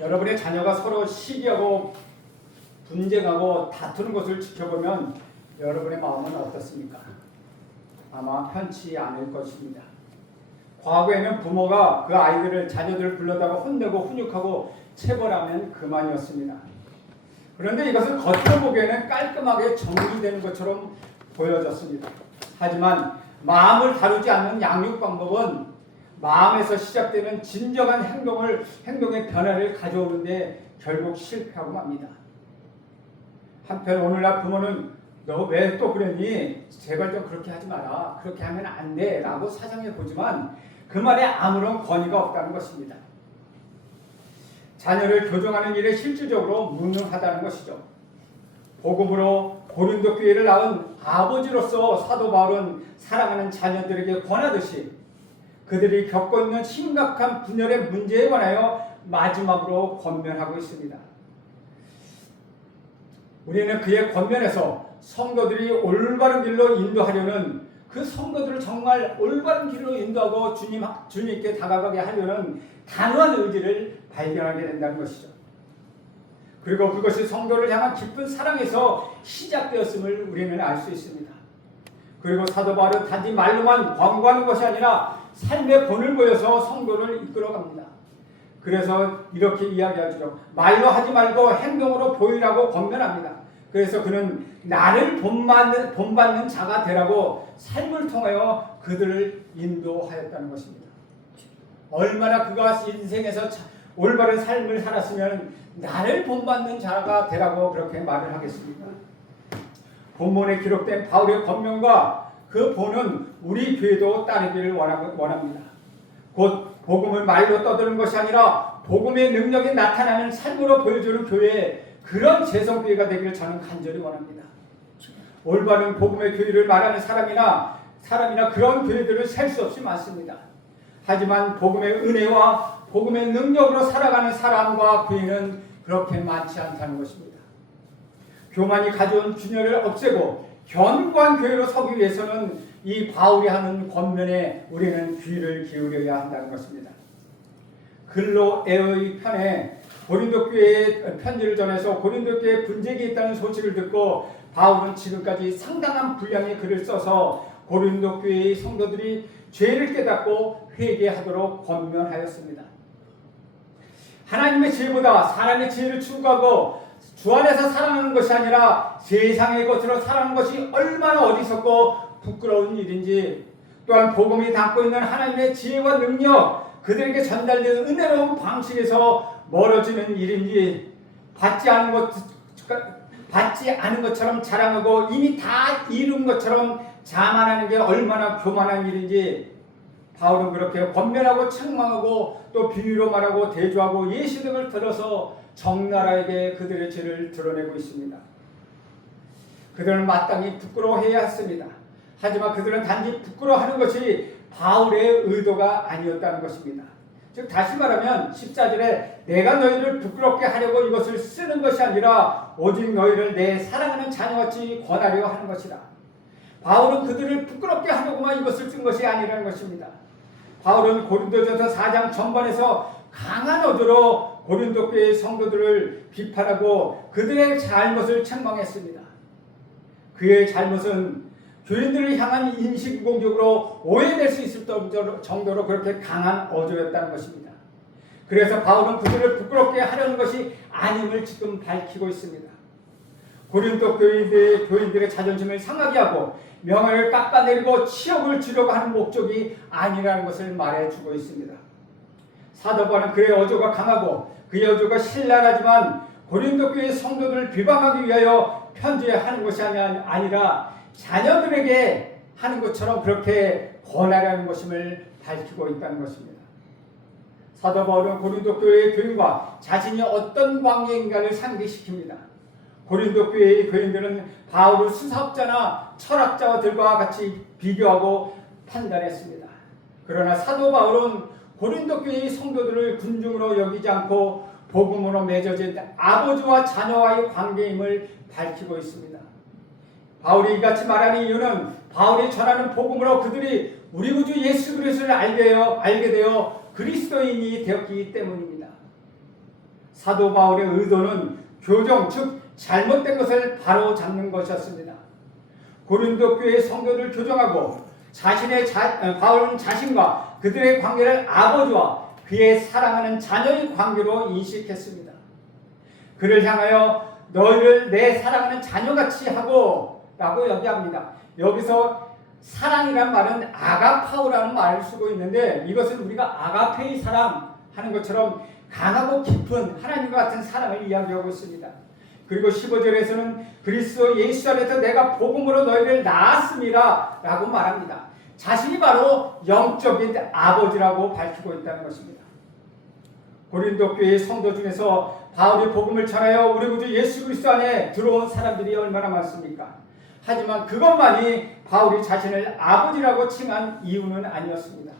여러분의 자녀가 서로 시기하고 분쟁하고 다투는 것을 지켜보면 여러분의 마음은 어떻습니까? 아마 편치 않을 것입니다. 과거에는 부모가 그 아이들을 자녀들을 불러다가 혼내고 훈육하고 체벌하면 그만이었습니다. 그런데 이것은 겉으로 보기에는 깔끔하게 정리되는 것처럼 보여졌습니다. 하지만 마음을 다루지 않는 양육 방법은 마음에서 시작되는 진정한 행동의 변화를 가져오는데 결국 실패하고 맙니다. 한편 오늘날 부모는 너 왜 또 그랬니? 제발 좀 그렇게 하지 마라. 그렇게 하면 안 돼. 라고 사정해 보지만 그 말에 아무런 권위가 없다는 것입니다. 자녀를 교정하는 일에 실질적으로 무능하다는 것이죠. 복음으로 고린도 교회를 낳은 아버지로서 사도 바울은 사랑하는 자녀들에게 권하듯이 그들이 겪고 있는 심각한 분열의 문제에 관하여 마지막으로 권면하고 있습니다. 우리는 그의 권면에서 성도들이 올바른 길로 인도하려는 그 성도들을 정말 올바른 길로 인도하고 주님께 다가가게 하려는 단호한 의지를 발견하게 된다는 것이죠. 그리고 그것이 성도를 향한 깊은 사랑에서 시작되었음을 우리는 알 수 있습니다. 그리고 사도 바울은 단지 말로만 광고하는 것이 아니라 삶의 본을 보여서 성도를 이끌어갑니다. 그래서 이렇게 이야기하죠. 말로 하지 말고 행동으로 보이라고 권면합니다. 그래서 그는 나를 본받는 자가 되라고 삶을 통하여 그들을 인도하였다는 것입니다. 얼마나 그가 인생에서 올바른 삶을 살았으면 나를 본받는 자가 되라고 그렇게 말을 하겠습니까? 본문에 기록된 바울의 권면과 그 본은 우리 교회도 따르기를 원합니다. 곧 복음을 말로 떠드는 것이 아니라 복음의 능력이 나타나는 삶으로 보여주는 교회에 그런 재성교회가 되기를 저는 간절히 원합니다. 올바른 복음의 교회를 말하는 사람이나 그런 교회들을 셀 수 없이 많습니다. 하지만 복음의 은혜와 복음의 능력으로 살아가는 사람과 교회는 그렇게 많지 않다는 것입니다. 교만이 가져온 균열을 없애고 견고한 교회로 서기 위해서는 이 바울이 하는 권면에 우리는 귀를 기울여야 한다는 것입니다. 글로에의 편에 고린도 교회에 편지를 전해서 고린도 교회에 분쟁이 있다는 소식을 듣고 바울은 지금까지 상당한 분량의 글을 써서 고린도 교회의 성도들이 죄를 깨닫고 회개하도록 권면하였습니다. 하나님의 지혜보다 사람의 지혜를 추구하고 주 안에서 살아가는 것이 아니라 세상의 것으로 살아가는 것이 얼마나 어리석고 부끄러운 일인지, 또한 복음이 담고 있는 하나님의 지혜와 능력, 그들에게 전달되는 은혜로운 방식에서 멀어지는 일인지, 받지 않은 것처럼 자랑하고 이미 다 이룬 것처럼 자만하는 게 얼마나 교만한 일인지 바울은 그렇게 권면하고 책망하고 또 비유로 말하고 대조하고 예시 등을 들어서 적나라하게 그들의 죄를 드러내고 있습니다. 그들은 마땅히 부끄러워해야 했습니다. 하지만 그들은 단지 부끄러워하는 것이 바울의 의도가 아니었다는 것입니다. 즉 다시 말하면 14절에 내가 너희를 부끄럽게 하려고 이것을 쓰는 것이 아니라 오직 너희를 내 사랑하는 자녀같이 권하려 하는 것이다. 바울은 그들을 부끄럽게 하려고만 이것을 쓴 것이 아니라는 것입니다. 바울은 고린도전서 4장 전반에서 강한 어조로 고린도 교회의 성도들을 비판하고 그들의 잘못을 책망했습니다. 그의 잘못은 교인들을 향한 인식 공격으로 오해될 수 있을 정도로 그렇게 강한 어조였다는 것입니다. 그래서 바울은 그들을 부끄럽게 하려는 것이 아님을 지금 밝히고 있습니다. 고린도 교인들의 자존심을 상하게 하고 명예를 깎아내리고 치욕을 주려고 하는 목적이 아니라는 것을 말해주고 있습니다. 사도 바울은 그의 어조가 강하고 그의 어조가 신랄하지만 고린도 교회 성도들을 비방하기 위하여 편지하는 것이 아니라 자녀들에게 하는 것처럼 그렇게 권하라는 것임을 밝히고 있다는 것입니다. 사도 바울은 고린도 교회의 교인과 자신이 어떤 관계인가를 상기시킵니다. 고린도 교회의 교인들은 바울을 수사업자나 철학자들과 같이 비교하고 판단했습니다. 그러나 사도 바울은 고린도 교회의 성도들을 군중으로 여기지 않고 복음으로 맺어진 아버지와 자녀와의 관계임을 밝히고 있습니다. 바울이 이같이 말하는 이유는 바울이 전하는 복음으로 그들이 우리 구주 예수 그리스도를 알게 되어 그리스도인이 되었기 때문입니다. 사도 바울의 의도는 교정, 즉 잘못된 것을 바로 잡는 것이었습니다. 고린도 교회의 성도를 교정하고 바울은 자신과 그들의 관계를 아버지와 그의 사랑하는 자녀의 관계로 인식했습니다. 그를 향하여 너희를 내 사랑하는 자녀같이 하고 라고 얘기합니다. 여기서 사랑이란 말은 아가파우라는 말을 쓰고 있는데, 이것은 우리가 아가페의 사랑 하는 것처럼 강하고 깊은 하나님과 같은 사랑을 이야기하고 있습니다. 그리고 15절에서는 그리스도 예수 안에서 내가 복음으로 너희를 낳았습니다 라고 말합니다. 자신이 바로 영적인 아버지라고 밝히고 있다는 것입니다. 고린도 교회의 성도 중에서 바울이 복음을 전하여 우리 구주 예수 그리스도 안에 들어온 사람들이 얼마나 많습니까? 하지만 그것만이 바울이 자신을 아버지라고 칭한 이유는 아니었습니다.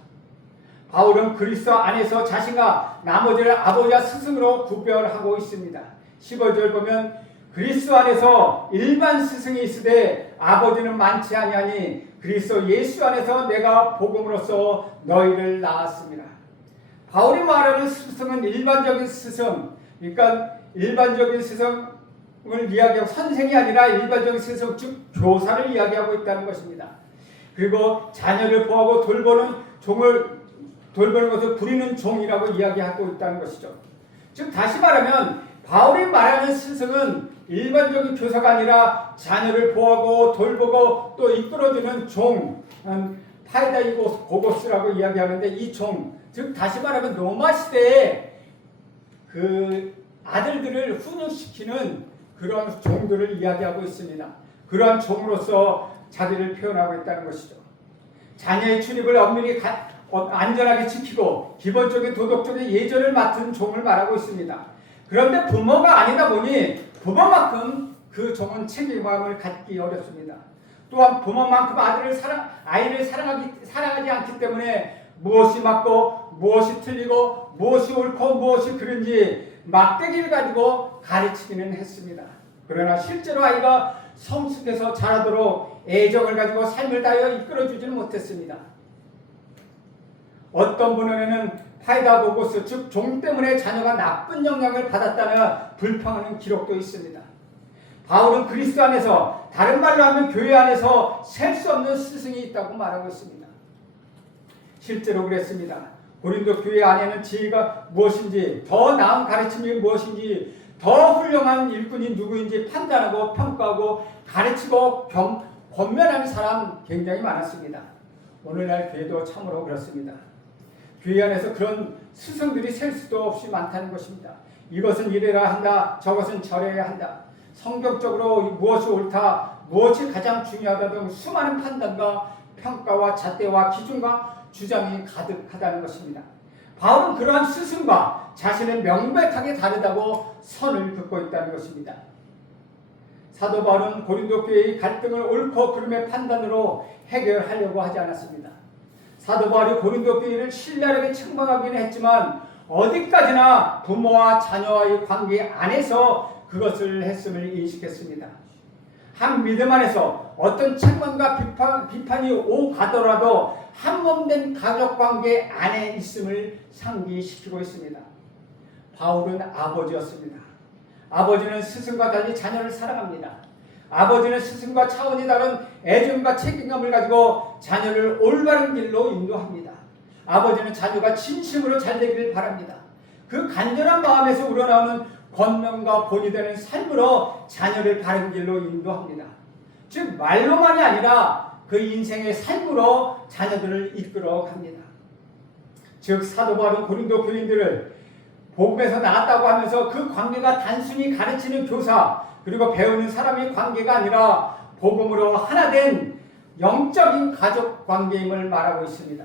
바울은 그리스도 안에서 자신과 나머지를 아버지와 스승으로 구별하고 있습니다. 15절 보면 그리스도 안에서 일반 스승이 있으되 아버지는 많지 아니하니 그리스도 예수 안에서 내가 복음으로써 너희를 낳았습니다. 바울이 말하는 스승은 일반적인 스승, 그러니까 일반적인 스승을 이야기하고 선생이 아니라 일반적인 스승, 즉 교사를 이야기하고 있다는 것입니다. 그리고 자녀를 보호하고 돌보는 것을 부리는 종이라고 이야기하고 있다는 것이죠. 즉 다시 말하면 바울이 말하는 스승은 일반적인 교사가 아니라 자녀를 보호하고 돌보고 또 이끌어주는 종, 파이다이고스라고 이야기하는데, 이 종, 즉 다시 말하면 로마 시대에 그 아들들을 훈육시키는 그런 종들을 이야기하고 있습니다. 그러한 종으로서 자기를 표현하고 있다는 것이죠. 자녀의 출입을 엄밀히 안전하게 지키고 기본적인 도덕적인 예절을 맡은 종을 말하고 있습니다. 그런데 부모가 아니다 보니 부모만큼 그 종은 책임감을 갖기 어렵습니다. 또한 부모만큼 아이를 사랑하지 않기 때문에 무엇이 맞고 무엇이 틀리고 무엇이 옳고 무엇이 그른지 막대기를 가지고 가르치기는 했습니다. 그러나 실제로 아이가 성숙해서 자라도록 애정을 가지고 삶을 다하여 이끌어주지는 못했습니다. 어떤 분에게는 파이다고고스, 즉 종 때문에 자녀가 나쁜 영향을 받았다는 불평하는 기록도 있습니다. 바울은 그리스도 안에서, 다른 말로 하면 교회 안에서 셀 수 없는 스승이 있다고 말하고 있습니다. 실제로 그랬습니다. 고린도 교회 안에는 지혜가 무엇인지, 더 나은 가르침이 무엇인지, 더 훌륭한 일꾼이 누구인지 판단하고 평가하고 가르치고 권면하는 사람 굉장히 많았습니다. 오늘날 교회도 참으로 그렇습니다. 교회 안에서 그런 스승들이 셀 수도 없이 많다는 것입니다. 이것은 이래야 한다, 저것은 저래야 한다, 성경적으로 무엇이 옳다, 무엇이 가장 중요하다 등 수많은 판단과 평가와 잣대와 기준과 주장이 가득하다는 것입니다. 바울은 그러한 스승과 자신은 명백하게 다르다고 선을 긋고 있다는 것입니다. 사도 바울은 고린도 교회의 갈등을 옳고 그름의 판단으로 해결하려고 하지 않았습니다. 사도 바울이 고린도 교회를 신랄하게 책망하기는 했지만 어디까지나 부모와 자녀와의 관계 안에서 그것을 했음을 인식했습니다. 한 믿음 안에서 어떤 책망과 비판이 오가더라도 한몸된 가족관계 안에 있음을 상기시키고 있습니다. 바울은 아버지였습니다. 아버지는 스승과 달리 자녀를 사랑합니다. 아버지는 스승과 차원이 다른 애정과 책임감을 가지고 자녀를 올바른 길로 인도합니다. 아버지는 자녀가 진심으로 잘 되기를 바랍니다. 그 간절한 마음에서 우러나오는 권면과 본이 되는 삶으로 자녀를 바른 길로 인도합니다. 즉 말로만이 아니라 그 인생의 삶으로 자녀들을 이끌어 갑니다. 즉 사도 바울은 고린도 교인들을 복음에서 나왔다고 하면서 그 관계가 단순히 가르치는 교사 그리고 배우는 사람의 관계가 아니라 복음으로 하나 된 영적인 가족 관계임을 말하고 있습니다.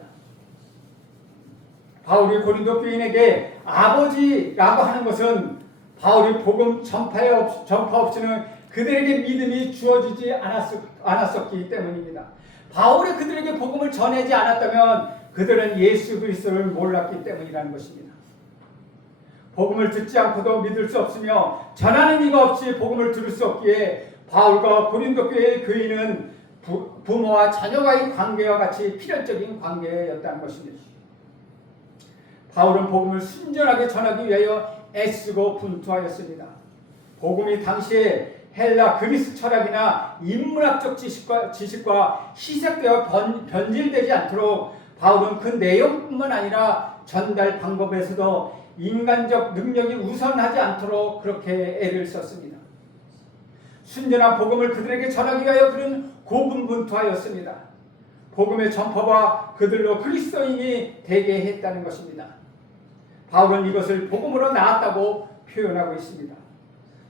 바울이 고린도 교인에게 아버지라고 하는 것은 바울이 복음 전파 없이는 그들에게 믿음이 주어지지 않았었기 때문입니다. 바울이 그들에게 복음을 전하지 않았다면 그들은 예수 그리스도를 몰랐기 때문이라는 것입니다. 복음을 듣지 않고도 믿을 수 없으며 전하는 이가 없이 복음을 들을 수 없기에 바울과 고린도 교회의 교인은 부모와 자녀와의 관계와 같이 필연적인 관계였다는 것입니다. 바울은 복음을 순전하게 전하기 위하여 애쓰고 분투하였습니다. 복음이 당시에 헬라 그리스 철학이나 인문학적 지식과 희석되어 변질되지 않도록 바울은 그 내용뿐만 아니라 전달 방법에서도 인간적 능력이 우선하지 않도록 그렇게 애를 썼습니다. 순전한 복음을 그들에게 전하기 위하여 그는 고군분투하였습니다. 복음의 전파와 그들로 그리스도인이 되게 했다는 것입니다. 바울은 이것을 복음으로 낳았다고 표현하고 있습니다.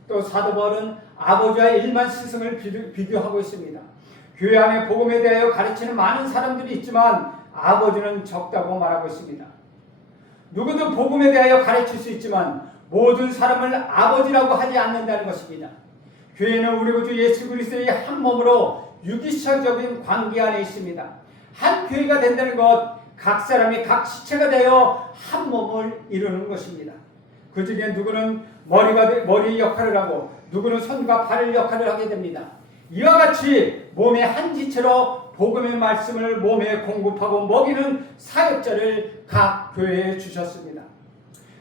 또 사도 바울은 아버지와 일만 스승을 비교하고 있습니다. 교회 안에 복음에 대하여 가르치는 많은 사람들이 있지만 아버지는 적다고 말하고 있습니다. 누구도 복음에 대하여 가르칠 수 있지만 모든 사람을 아버지라고 하지 않는다는 것입니다. 교회는 우리 구주 예수 그리스도의 한 몸으로 유기체적인 관계 안에 있습니다. 한 교회가 된다는 것, 각 사람이 각 시체가 되어 한 몸을 이루는 것입니다. 그 중에 누구는 머리 역할을 하고 누구는 손과 발 역할을 하게 됩니다. 이와 같이 몸의 한 지체로 복음의 말씀을 몸에 공급하고 먹이는 사역자를 각 교회에 주셨습니다.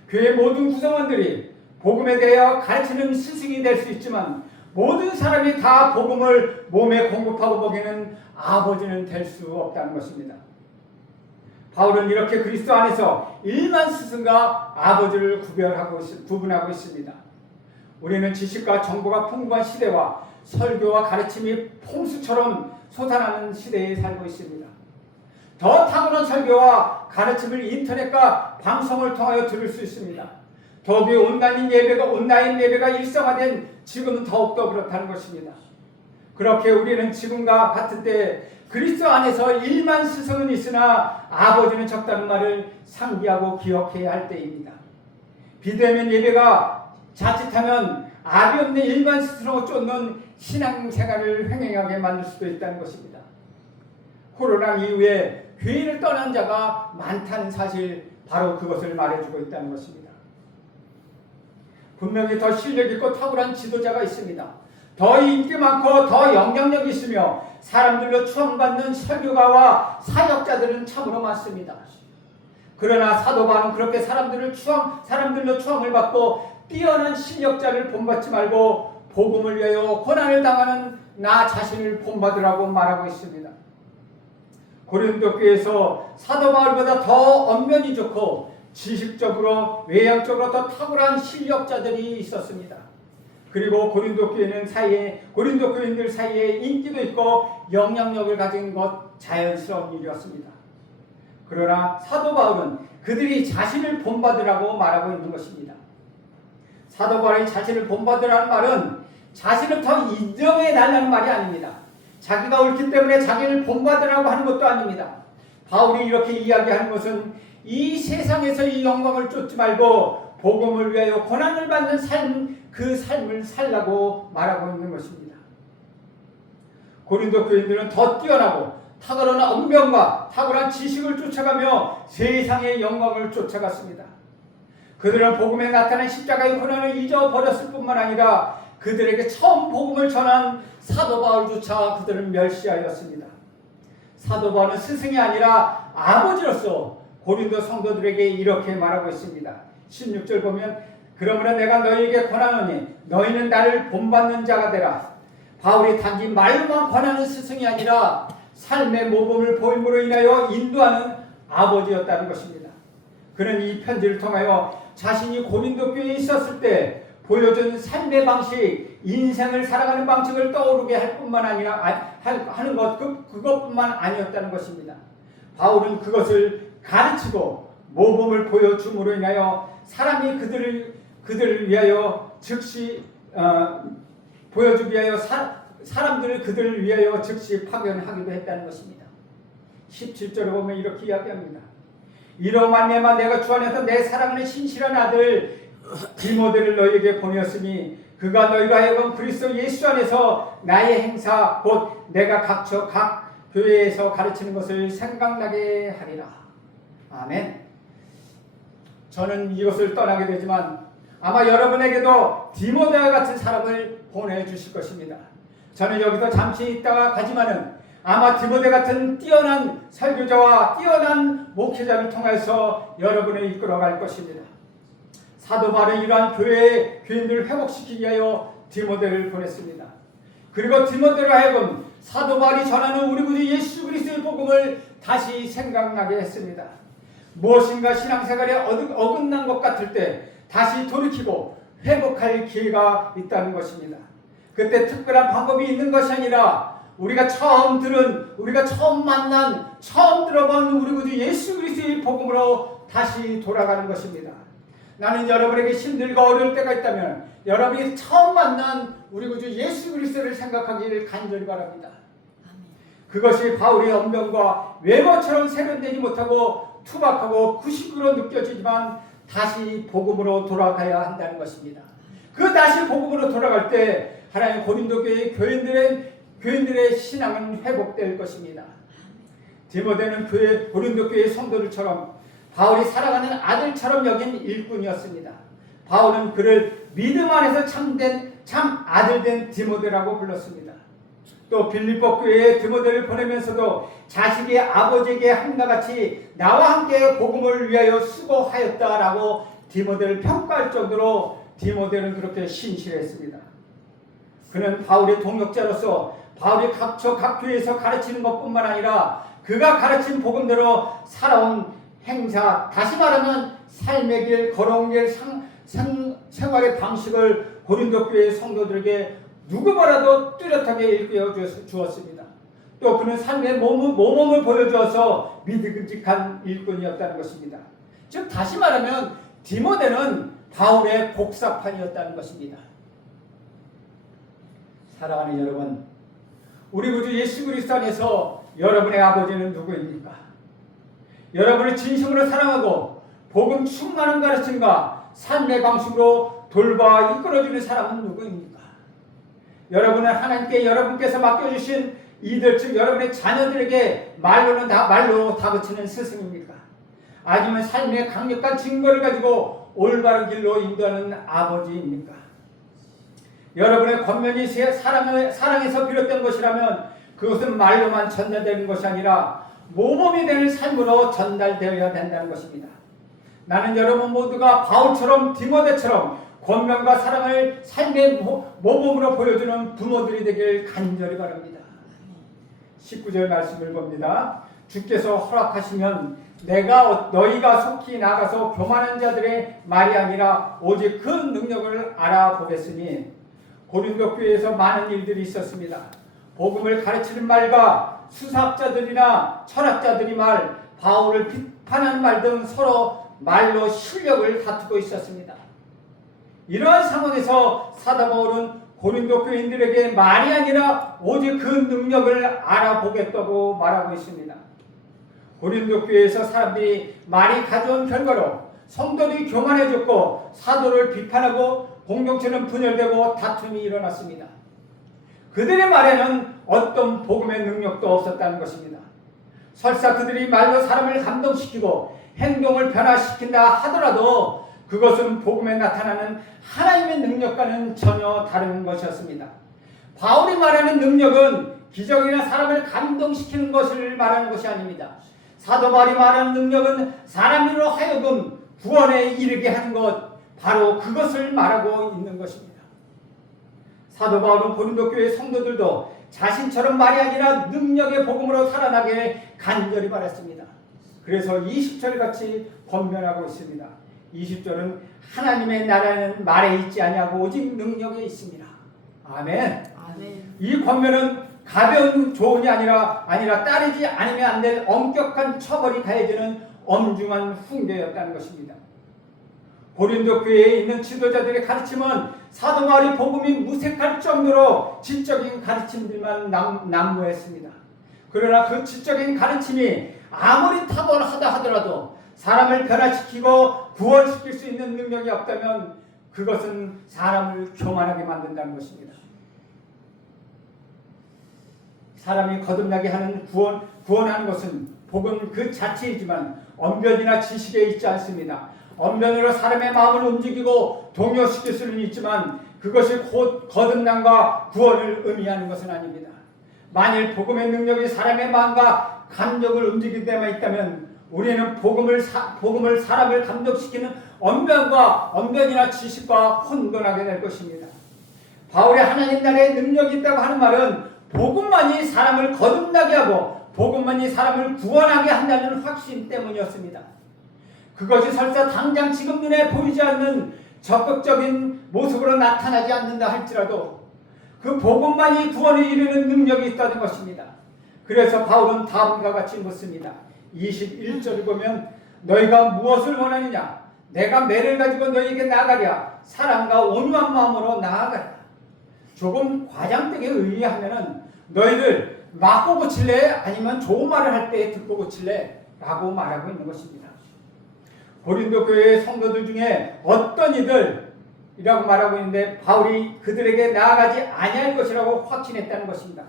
교회 모든 구성원들이 복음에 대하여 가르치는 스승이 될 수 있지만 모든 사람이 다 복음을 몸에 공급하고 먹이는 아버지는 될 수 없다는 것입니다. 바울은 이렇게 그리스도 안에서 일만 스승과 아버지를 구분하고 있습니다. 우리는 지식과 정보가 풍부한 시대와 설교와 가르침이 폼수처럼 솟아나는 시대에 살고 있습니다. 더 탁월한 설교와 가르침을 인터넷과 방송을 통하여 들을 수 있습니다. 더욱이 온라인 예배가 일상화된 지금은 더욱더 그렇다는 것입니다. 그렇게 우리는 지금과 같은 때 그리스도 안에서 일만 스승은 있으나 아버지는 적다는 말을 상기하고 기억해야 할 때입니다. 비대면 예배가 자칫하면 아비 없는 일만 스스로 쫓는 신앙생활을 횡행하게 만들 수도 있다는 것입니다. 코로나 이후에 교회를 떠난 자가 많다는 사실, 바로 그것을 말해주고 있다는 것입니다. 분명히 더 실력있고 탁월한 지도자가 있습니다. 더 인기 많고 더 영향력 있으며 사람들로 추앙받는 설교가와 사역자들은 참으로 많습니다. 그러나 사도 바울은 그렇게 사람들로 추앙을 받고 뛰어난 실력자를 본받지 말고 복음을 위하여 고난을 당하는 나 자신을 본받으라고 말하고 있습니다. 고린도 교회에서 사도 바울보다 더 언면이 좋고 지식적으로 외향적으로 더 탁월한 실력자들이 있었습니다. 그리고 고린도 교인들 사이에 인기도 있고 영향력을 가진 것 자연스러운 일이었습니다. 그러나 사도 바울은 그들이 자신을 본받으라고 말하고 있는 것입니다. 사도 바울이 자신을 본받으라는 말은 자신을 더 인정해 달라는 말이 아닙니다. 자기가 옳기 때문에 자기를 본받으라고 하는 것도 아닙니다. 바울이 이렇게 이야기하는 것은 이 세상에서 이 영광을 쫓지 말고 복음을 위하여 고난을 받는 삶, 그 삶을 살라고 말하고 있는 것입니다. 고린도 교인들은 더 뛰어나고 탁월한 언변과 탁월한 지식을 쫓아가며 세상의 영광을 쫓아갔습니다. 그들은 복음에 나타난 십자가의 고난을 잊어버렸을 뿐만 아니라 그들에게 처음 복음을 전한 사도 바울조차 그들은 멸시하였습니다. 사도 바울은 스승이 아니라 아버지로서 고린도 성도들에게 이렇게 말하고 있습니다. 16절 보면 그러므로 내가 너희에게 권하노니 너희는 나를 본받는 자가 되라. 바울이 단지 말로만 권하는 스승이 아니라 삶의 모범을 보임으로 인하여 인도하는 아버지였다는 것입니다. 그는 이 편지를 통하여 자신이 고린도 교회에 있었을 때 보여준 삶의 방식, 인생을 살아가는 방식을 떠오르게 할 뿐만 아니라 하는 것 그것뿐만 아니었다는 것입니다. 바울은 그것을 가르치고 모범을 보여줌으로 인하여 사람이 그들을 위하여 즉시 보여주기 위하여 사람들을 그들을 위하여 즉시 파견하기도 했다는 것입니다. 17절에 보면 이렇게 이야기합니다. 이로 말미암아 내가 주 안에서 내 사랑하는 신실한 아들 디모데를 너희에게 보내었으니 그가 너희가 하여금 그리스도 예수 안에서 나의 행사 곧 내가 각 교회에서 가르치는 것을 생각나게 하리라. 아멘. 저는 이것을 떠나게 되지만 아마 여러분에게도 디모데와 같은 사람을 보내주실 것입니다. 저는 여기서 잠시 있다가 가지만은 아마 디모데 같은 뛰어난 설교자와 뛰어난 목회자를 통해서 여러분을 이끌어갈 것입니다. 사도 바울은 이러한 교회의 교인들을 회복시키기 위하여 디모데를 보냈습니다. 그리고 디모데로 하여금 사도 바울이 전하는 우리 구주 예수 그리스도의 복음을 다시 생각나게 했습니다. 무엇인가 신앙생활에 어긋난 것 같을 때 다시 돌이키고 회복할 기회가 있다는 것입니다. 그때 특별한 방법이 있는 것이 아니라 우리가 처음 만난, 처음 들어본 우리 구주 예수 그리스도의 복음으로 다시 돌아가는 것입니다. 나는 여러분에게 힘들고 어려울 때가 있다면 여러분이 처음 만난 우리 구주 예수 그리스도를 생각하기를 간절히 바랍니다. 그것이 바울의 언변과 외모처럼 세련되지 못하고 투박하고 구식으로 느껴지지만 다시 복음으로 돌아가야 한다는 것입니다. 그 다시 복음으로 돌아갈 때 하나님 고린도 교회의 교인들의 신앙은 회복될 것입니다. 디모데는 고린도 교회의 성도들처럼 바울이 사랑하는 아들처럼 여긴 일꾼이었습니다. 바울은 그를 믿음 안에서 참 아들된 디모데라고 불렀습니다. 또 빌립보 교회에 디모데를 보내면서도 자식의 아버지에게 함과 같이 나와 함께 복음을 위하여 수고하였다라고 디모데를 평가할 정도로 디모데는 그렇게 신실했습니다. 그는 바울의 동역자로서 바울이 각 교회에서 가르치는 것뿐만 아니라 그가 가르친 복음대로 살아온 행사, 다시 말하면 삶의 길, 걸어온 길, 생활의 방식을 고린도 교회의 성도들에게 누구보다도 뚜렷하게 일깨워 주었습니다. 또 그는 삶의 모범을 보여주어서 믿음직한 일꾼이었다는 것입니다. 즉 다시 말하면 디모데는 바울의 복사판이었다는 것입니다. 사랑하는 여러분, 우리 구주 예수 그리스도 안에서 여러분의 아버지는 누구입니까? 여러분을 진심으로 사랑하고 복음 충만한 가르침과 삶의 방식으로 돌봐 이끌어주는 사람은 누구입니까? 여러분은 하나님께 여러분께서 맡겨주신 이들 즉 여러분의 자녀들에게 말로 다그치는 스승입니까? 아니면 삶의 강력한 증거를 가지고 올바른 길로 인도하는 아버지입니까? 여러분의 권면이 사랑에서 비롯된 것이라면 그것은 말로만 전달되는 것이 아니라 모범이 되는 삶으로 전달되어야 된다는 것입니다. 나는 여러분 모두가 바울처럼 디모데처럼 권면과 사랑을 삶의 모범으로 보여주는 부모들이 되길 간절히 바랍니다. 19절 말씀을 봅니다. 주께서 허락하시면 너희가 속히 나가서 교만한 자들의 말이 아니라 오직 그 능력을 알아보겠으니 고린도 교회에서 많은 일들이 있었습니다. 복음을 가르치는 말과 수사학자들이나 철학자들이 말, 바울을 비판하는 말 등 서로 말로 실력을 다투고 있었습니다. 이러한 상황에서 사도 바울은 고린도 교인들에게 말이 아니라 오직 그 능력을 알아보겠다고 말하고 있습니다. 고린도 교회에서 사람들이 말이 가져온 결과로 성도들이 교만해졌고 사도를 비판하고 공동체는 분열되고 다툼이 일어났습니다. 그들의 말에는 어떤 복음의 능력도 없었다는 것입니다. 설사 그들이 말로 사람을 감동시키고 행동을 변화시킨다 하더라도 그것은 복음에 나타나는 하나님의 능력과는 전혀 다른 것이었습니다. 바울이 말하는 능력은 기적이나 사람을 감동시키는 것을 말하는 것이 아닙니다. 사도 바울이 말하는 능력은 사람으로 하여금 구원에 이르게 하는 것, 바로 그것을 말하고 있는 것입니다. 사도 바울은 고린도 교회 성도들도 자신처럼 말이 아니라 능력의 복음으로 살아나게 간절히 바랐습니다. 그래서 20절 같이 권면하고 있습니다. 20절은 하나님의 나라는 말에 있지 아니하고 오직 능력에 있습니다. 아멘. 아멘. 이 권면은 가벼운 조언이 아니라 따르지 않으면 안 될 엄격한 처벌이 가해지는 엄중한 훈계였다는 것입니다. 고린도 교회에 있는 지도자들의 가르침은 사도 바울이 복음이 무색할 정도로 지적인 가르침들만 난무했습니다. 그러나 그 지적인 가르침이 아무리 탁월하다 하더라도 사람을 변화시키고 구원시킬 수 있는 능력이 없다면 그것은 사람을 교만하게 만든다는 것입니다. 사람이 거듭나게 하는 구원하는 것은 복음 그 자체이지만 언변이나 지식에 있지 않습니다. 언변으로 사람의 마음을 움직이고 동요시킬 수는 있지만 그것이 곧 거듭남과 구원을 의미하는 것은 아닙니다. 만일 복음의 능력이 사람의 마음과 감정을 움직일 때만 있다면 우리는 복음을 사람을 감동시키는 언변이나 지식과 혼돈하게 될 것입니다. 바울의 하나님 나라의 능력이 있다고 하는 말은 복음만이 사람을 거듭나게 하고 복음만이 사람을 구원하게 한다는 확신 때문이었습니다. 그것이 설사 당장 지금 눈에 보이지 않는 적극적인 모습으로 나타나지 않는다 할지라도 그 복음만이 구원에 이르는 능력이 있다는 것입니다. 그래서 바울은 다음과 같이 묻습니다. 21절을 보면 너희가 무엇을 원하느냐? 내가 매를 가지고 너희에게 나아가랴. 사랑과 온유한 마음으로 나아가라. 조금 과장되게 의의하면은 너희를 맞고 고칠래? 아니면 좋은 말을 할 때 듣고 고칠래? 라고 말하고 있는 것입니다. 고린도 교회의 성도들 중에 어떤 이들이라고 말하고 있는데 바울이 그들에게 나아가지 아니할 것이라고 확신했다는 것입니다.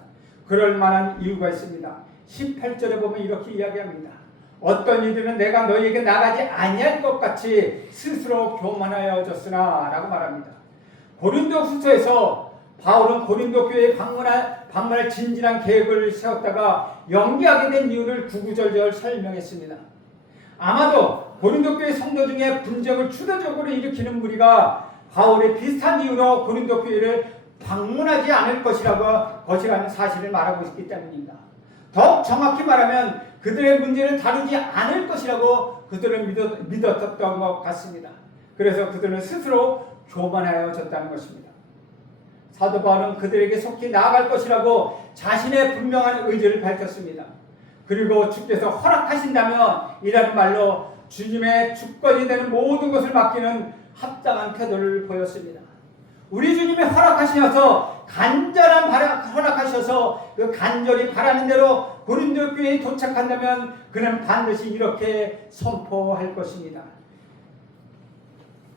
그럴 만한 이유가 있습니다. 18절에 보면 이렇게 이야기합니다. 어떤 이들은 내가 너희에게 나가지 아니할 것 같이 스스로 교만하여졌으나 라고 말합니다. 고린도 후서에서 바울은 고린도 교회에 방문할 진진한 계획을 세웠다가 연기하게 된 이유를 구구절절 설명했습니다. 아마도 고린도 교회 성도 중에 분쟁을 주도적으로 일으키는 무리가 바울의 비슷한 이유로 고린도 교회를 방문하지 않을 것이라는 사실을 말하고 있기 때문입니다. 더욱 정확히 말하면 그들의 문제를 다루지 않을 것이라고 그들은 믿었던 것 같습니다. 그래서 그들은 스스로 교만하여졌다는 것입니다. 사도 바울은 그들에게 속히 나아갈 것이라고 자신의 분명한 의지를 밝혔습니다. 그리고 주께서 허락하신다면 이라는 말로 주님의 주권이 되는 모든 것을 맡기는 합당한 태도를 보였습니다. 우리 주님이 허락하셔서 허락하셔서 그 간절히 바라는 대로 고린도 교회에 도착한다면 그는 반드시 이렇게 선포할 것입니다.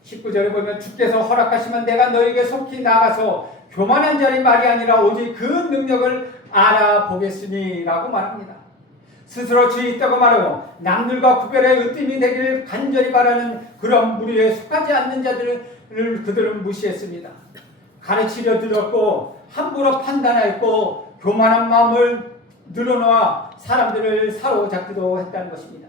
19절에 보면 주께서 허락하시면 내가 너에게 속히 나가서 교만한 자의 말이 아니라 오직 그 능력을 알아보겠으니 라고 말합니다. 스스로 지혜 있다고 말하고 남들과 구별의 으뜸이 되기를 간절히 바라는 그런 무리에 속하지 않는 자들을 그들은 무시했습니다. 가르치려 들었고 함부로 판단하였고 교만한 마음을 늘어놓아 사람들을 사로잡기도 했다는 것입니다.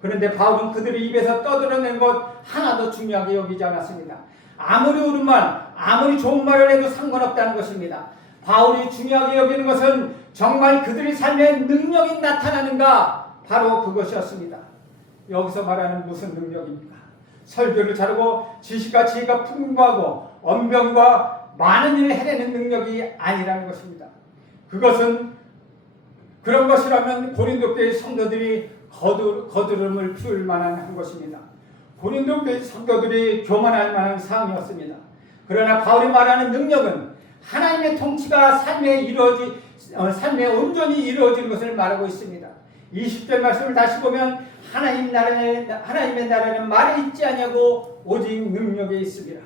그런데 바울은 그들의 입에서 떠들어낸 것 하나도 중요하게 여기지 않았습니다. 아무리 옳은 말, 아무리 좋은 말을 해도 상관없다는 것입니다. 바울이 중요하게 여기는 것은 정말 그들의 삶에 능력이 나타나는가? 바로 그것이었습니다. 여기서 말하는 무슨 능력입니까? 설교를 잘하고 지식과 지혜가 풍부하고 언변과 많은 일을 해내는 능력이 아니라는 것입니다. 그것은 그런 것이라면 고린도 교회 성도들이 거두름을 피울 만한 한 것입니다. 고린도 교회 성도들이 교만할 만한 사항이었습니다. 그러나 바울이 말하는 능력은 하나님의 통치가 삶에 온전히 이루어지는 것을 말하고 있습니다. 20절 말씀을 다시 보면 하나님의 나라는 말에 있지 아니하고 오직 능력에 있습니다.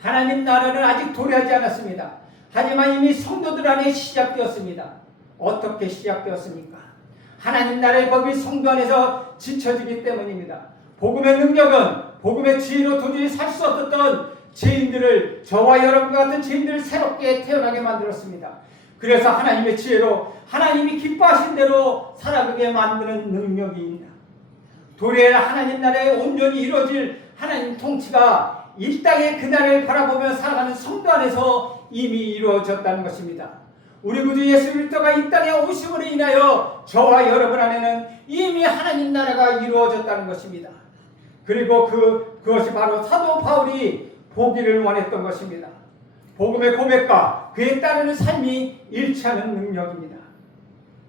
하나님 나라는 아직 도래하지 않았습니다. 하지만 이미 성도들 안에 시작되었습니다. 어떻게 시작되었습니까? 하나님 나라의 법이 성도 안에서 지켜지기 때문입니다. 복음의 능력은 복음의 지혜로 도저히 살 수 없었던 죄인들을, 저와 여러분과 같은 죄인들을 새롭게 태어나게 만들었습니다. 그래서 하나님의 지혜로 하나님이 기뻐하신 대로 살아가게 만드는 능력입니다. 도래의 하나님 나라에 온전히 이루어질 하나님 통치가 이 땅의 그날을 바라보며 살아가는 성도 안에서 이미 이루어졌다는 것입니다. 우리 구주 예수 그리스도가 이 땅에 오심으로 인하여 저와 여러분 안에는 이미 하나님 나라가 이루어졌다는 것입니다. 그리고 그것이 바로 사도 바울이 보기를 원했던 것입니다. 복음의 고백과 그에 따르는 삶이 일치하는 능력입니다.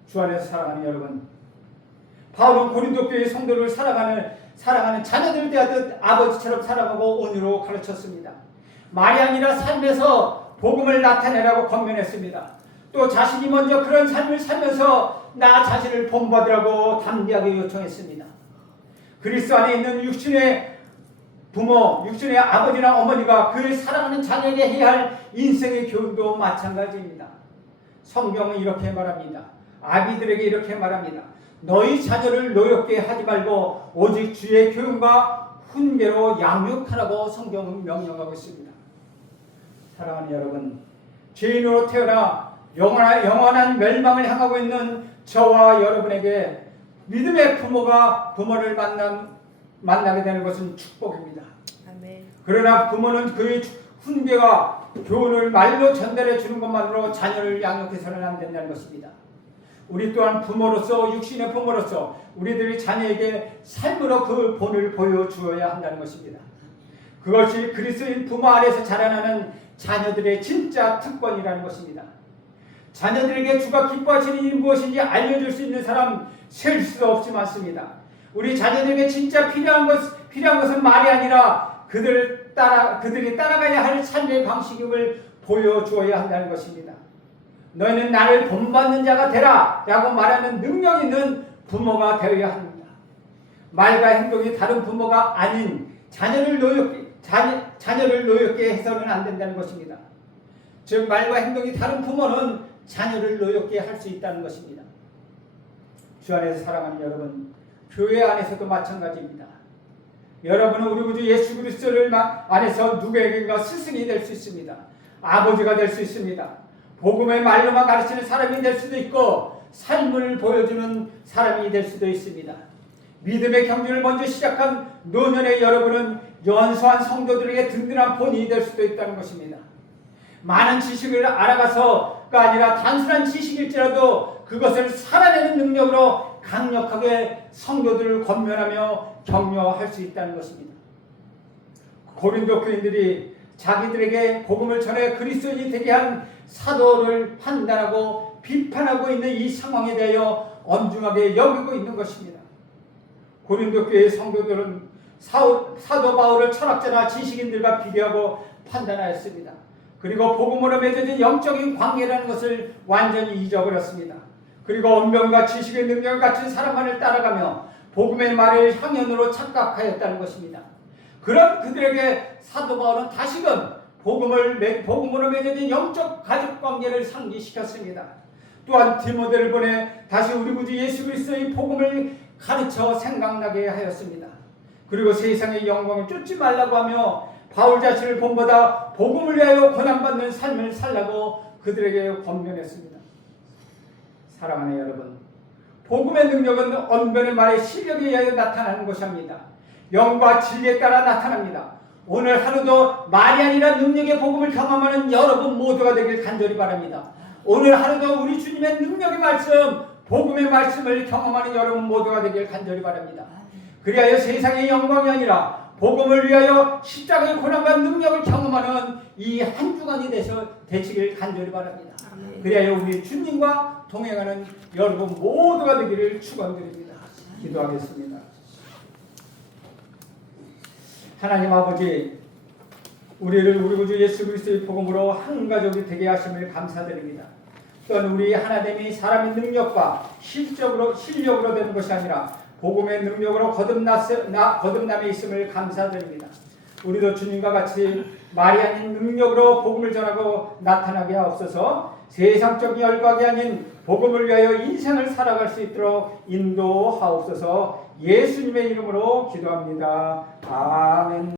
주 안에서 사랑하는 여러분, 바울은 고린도 교회 성도를 사랑하는 자녀들을 대하듯 아버지처럼 살아가고 온유로 가르쳤습니다. 말이 아니라 삶에서 복음을 나타내라고 권면했습니다. 또 자신이 먼저 그런 삶을 살면서 나 자신을 본받으라고 담대하게 요청했습니다. 그리스도 안에 있는 육신의 부모, 육신의 아버지나 어머니가 그를 사랑하는 자녀에게 해야 할 인생의 교훈도 마찬가지입니다. 성경은 이렇게 말합니다. 아비들에게 이렇게 말합니다. 너희 자녀를 노엽게 하지 말고 오직 주의 교훈과 훈계로 양육하라고 성경은 명령하고 있습니다. 사랑하는 여러분, 죄인으로 태어나 영원한 멸망을 향하고 있는 저와 여러분에게 믿음의 부모가 부모를 만난 만나게 되는 것은 축복입니다. 아멘. 그러나 부모는 그의 훈계와 교훈을 말로 전달해 주는 것만으로 자녀를 양육해서는 안 된다는 것입니다. 우리 또한 부모로서, 육신의 부모로서 우리들이 자녀에게 삶으로 그 본을 보여주어야 한다는 것입니다. 그것이 그리스도인 부모 아래서 자라나는 자녀들의 진짜 특권이라는 것입니다. 자녀들에게 주가 기뻐하시는 일이 무엇인지 알려줄 수 있는 사람 셀 수도 없이 많습니다. 우리 자녀들에게 진짜 필요한 것은 말이 아니라 그들이 따라가야 할 삶의 방식임을 보여주어야 한다는 것입니다. 너희는 나를 본받는 자가 되라 라고 말하는 능력 있는 부모가 되어야 합니다. 말과 행동이 다른 부모가 아닌 자녀를 노엽게 해서는 안 된다는 것입니다. 즉 말과 행동이 다른 부모는 자녀를 노엽게 할 수 있다는 것입니다. 주 안에서 사랑하는 여러분, 교회 안에서도 마찬가지입니다. 여러분은 우리 구주 예수 그리스도를 안에서 누구에게인가 스승이 될 수 있습니다. 아버지가 될 수 있습니다. 복음의 말로만 가르치는 사람이 될 수도 있고 삶을 보여주는 사람이 될 수도 있습니다. 믿음의 경주를 먼저 시작한 노년의 여러분은 연소한 성도들에게 든든한 본이 될 수도 있다는 것입니다. 많은 지식을 알아가서가 아니라 단순한 지식일지라도 그것을 살아내는 능력으로 강력하게 성도들을 권면하며 격려할 수 있다는 것입니다. 고린도 교인들이 자기들에게 복음을 전해 그리스도인이 되게 한 사도를 판단하고 비판하고 있는 이 상황에 대하여 엄중하게 여기고 있는 것입니다. 고린도 교회의 성도들은 사도 바울을 철학자나 지식인들과 비교하고 판단하였습니다. 그리고 복음으로 맺어진 영적인 관계라는 것을 완전히 잊어버렸습니다. 그리고 언변과 지식의 능력을 갖춘 사람만을 따라가며 복음의 말을 향연으로 착각하였다는 것입니다. 그런 그들에게 사도 바울은 다시금 복음으로 맺어진 영적 가족 관계를 상기시켰습니다. 또한 디모데를 보내 다시 우리 구주 예수 그리스도의 복음을 가르쳐 생각나게 하였습니다. 그리고 세상의 영광을 쫓지 말라고 하며 바울 자신을 본보다 복음을 위하여 고난받는 삶을 살라고 그들에게 권면했습니다. 사랑하는 여러분, 복음의 능력은 언변의 말의 실력에 의하여 나타나는 것입니다. 영과 진리에 따라 나타납니다. 오늘 하루도 말이 아니라 능력의 복음을 경험하는 여러분 모두가 되길 간절히 바랍니다. 오늘 하루도 우리 주님의 능력의 말씀, 복음의 말씀을 경험하는 여러분 모두가 되길 간절히 바랍니다. 그리하여 세상의 영광이 아니라 복음을 위하여 십자가의 고난과 능력을 경험하는 이 한 주간이 되시길 간절히 바랍니다. 그리하여 우리 주님과 동행하는 여러분 모두가 되기를 축원드립니다. 기도하겠습니다. 하나님 아버지, 우리를 우리 구주 예수 그리스도의 복음으로 한 가족이 되게 하심을 감사드립니다. 또한 우리 하나됨이 사람의 능력과 실력으로 되는 것이 아니라 복음의 능력으로 거듭남에 있음을 감사드립니다. 우리도 주님과 같이 말이 아닌 능력으로 복음을 전하고 나타나게 하옵소서. 세상적인 열광이 아닌 복음을 위하여 인생을 살아갈 수 있도록 인도하옵소서. 예수님의 이름으로 기도합니다. 아멘.